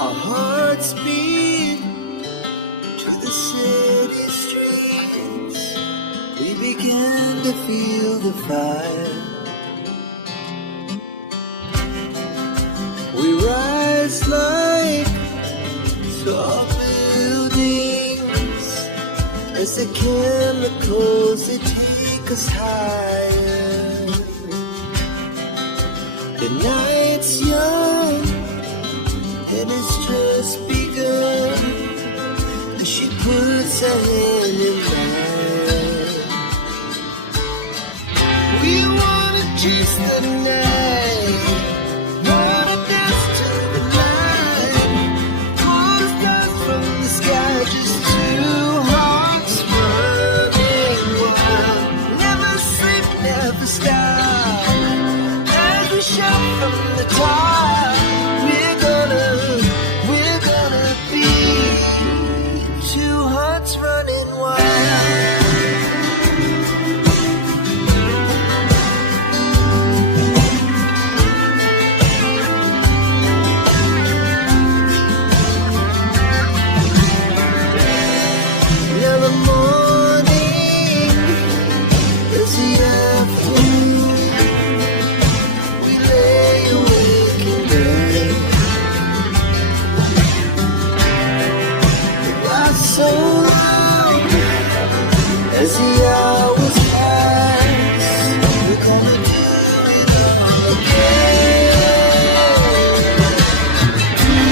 Our hearts beat to the city streets. We began to feel the fire. We rise like tall buildings as the chemicals they take us higher. The night's young and it's just begun as she puts her hand in mine. We wanna chase the night, wanna dance to the light, pull stars from the sky, just two hearts running wild. Never sleep, never stop, as we shout from the top. Running wild. Now the morning is the afternoon. We lay awake in bed. It was so as the hours pass, we're gonna do it all again.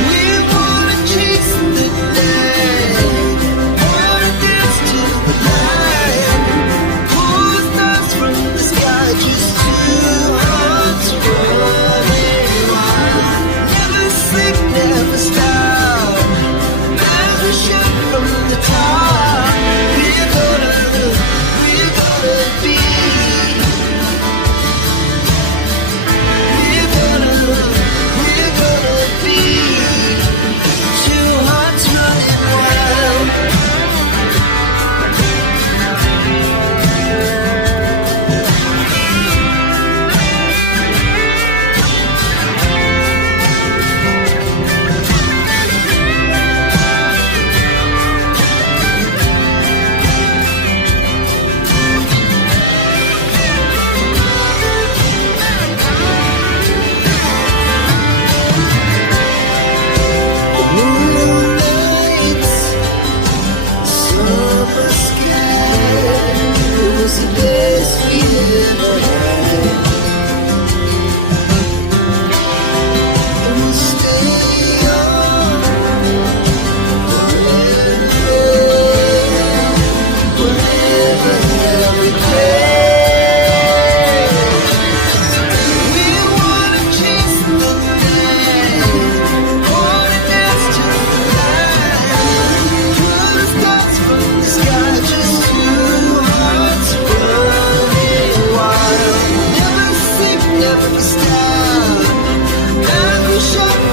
We wanna chase the night, wanna dance to the light, pull stars from the sky, just two hearts running wild. Never sleep, never stop, as we shoot from the top. We're gonna be two hearts running wild. Never stop, and we shall